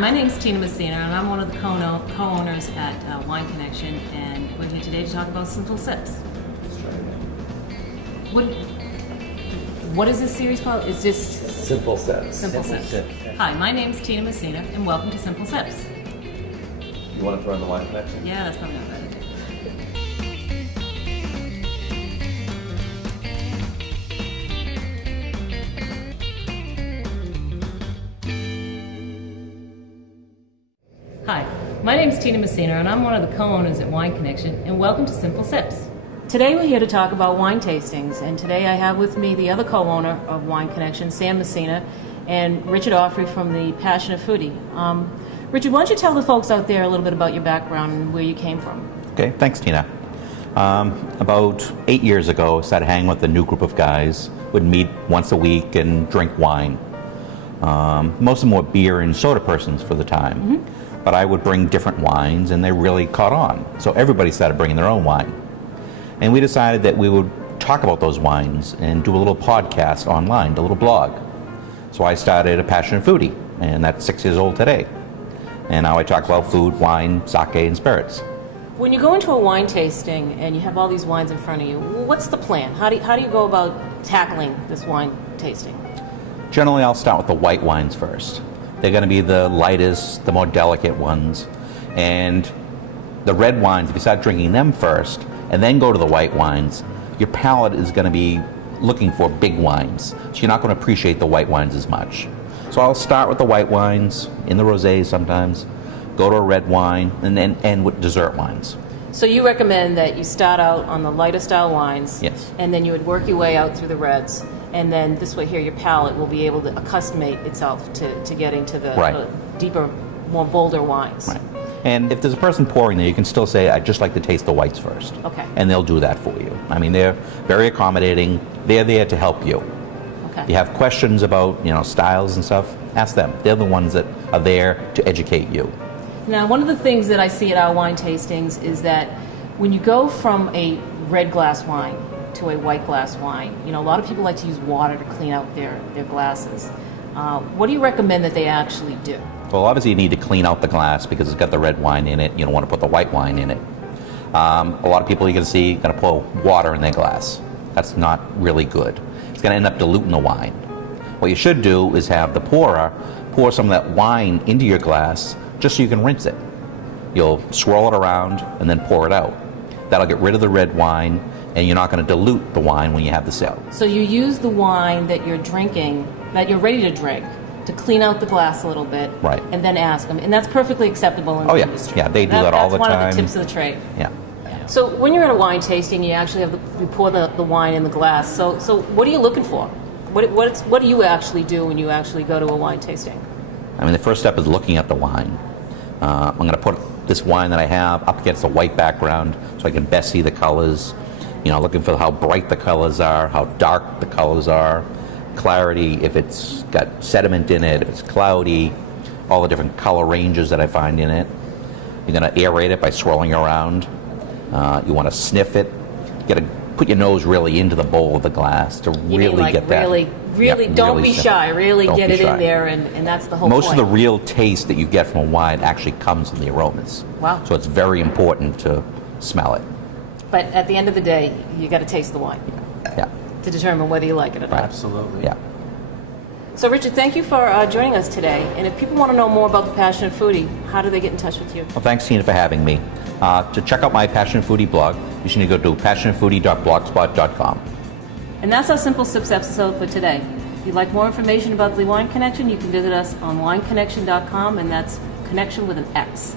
my name's Tina Messina, and I'm one of the co-owners at Wine Connection, and we're here today to talk about Simple Sips. What is this series called? It's just Simple Sips. Simple Sips. Hi, my name's Tina Messina, and welcome to Simple Sips. You want to throw in the Wine Connection? Yeah, that's probably not a bad idea. Hi, my name's Tina Messina, and I'm one of the co-owners at Wine Connection, and welcome to Simple Sips. Today we're here to talk about wine tastings, and today I have with me the other co-owner of Wine Connection, Sam Messina, and Richard Offrey from the Passionate Foodie. Richard, why don't you tell the folks out there a little bit about your background and where you came from? Okay, thanks, Tina. About 8 years ago, I started hanging with a new group of guys. Would meet once a week and drink wine. Most of them were beer and soda persons for the time. Mm-hmm. But I would bring different wines, and they really caught on. So everybody started bringing their own wine. And we decided that we would talk about those wines and do a little podcast online, a little blog. So I started a Passionate Foodie, and that's 6 years old today. And now I talk about food, wine, sake, and spirits. When you go into a wine tasting and you have all these wines in front of you, what's the plan? How do you go about tackling this wine tasting? Generally, I'll start with the white wines first. They're going to be the lightest, the more delicate ones. And the red wines, if you start drinking them first and then go to the white wines, your palate is going to be looking for big wines. So you're not going to appreciate the white wines as much. So I'll start with the white wines, in the rosés sometimes, go to a red wine, and then end with dessert wines. So you recommend that you start out on the lighter style wines, yes, and then you would work your way out through the reds, and then this way here your palate will be able to accustomate itself to getting to the deeper, more bolder wines. Right. And if there's a person pouring there, you can still say, I'd just like to taste the whites first. Okay. And they'll do that for you. I mean, they're very accommodating. They're there to help you. Okay. If you have questions about, styles and stuff, ask them. They're the ones that are there to educate you. Now, one of the things that I see at our wine tastings is that when you go from a red glass wine to a white glass wine, a lot of people like to use water to clean out their glasses. What do you recommend that they actually do? Well, obviously you need to clean out the glass because it's got the red wine in it. You don't want to put the white wine in it. A lot of people you can see going to pour water in their glass. That's not really good. It's going to end up diluting the wine. What you should do is have the pourer pour some of that wine into your glass just so you can rinse it. You'll swirl it around and then pour it out. That'll get rid of the red wine, and you're not going to dilute the wine when you have the sip. So you use the wine that you're drinking, that you're ready to drink, to clean out the glass a little bit, right, and then ask them. And that's perfectly acceptable in the industry. Yeah, they do that all the time. That's one of the tips of the trade. Yeah. So when you're at a wine tasting, you actually you pour the wine in the glass. So what are you looking for? What do you actually do when you actually go to a wine tasting? I mean, the first step is looking at the wine. I'm going to put this wine that I have up against a white background so I can best see the colors. Looking for how bright the colors are, how dark the colors are, clarity, if it's got sediment in it, if it's cloudy, all the different color ranges that I find in it. You're going to aerate it by swirling around. You want to sniff it. You got to put your nose really into the bowl of the glass to really get that. Really, don't be shy. Really get it in there, and that's the whole point. Most of the real taste that you get from a wine actually comes from the aromas. Wow. So it's very important to smell it. But at the end of the day, you got to taste the wine. Yeah. To determine whether you like it or not. Absolutely. Yeah. So Richard, thank you for joining us today. And if people want to know more about the Passionate Foodie, how do they get in touch with you? Well, thanks, Tina, for having me. To check out my Passionate Foodie blog, you should go to passionatefootie.blogspot.com. And that's our Simple Sips episode for today. If you'd like more information about the Wine Connection, you can visit us on wineconnection.com, and that's connection with an X.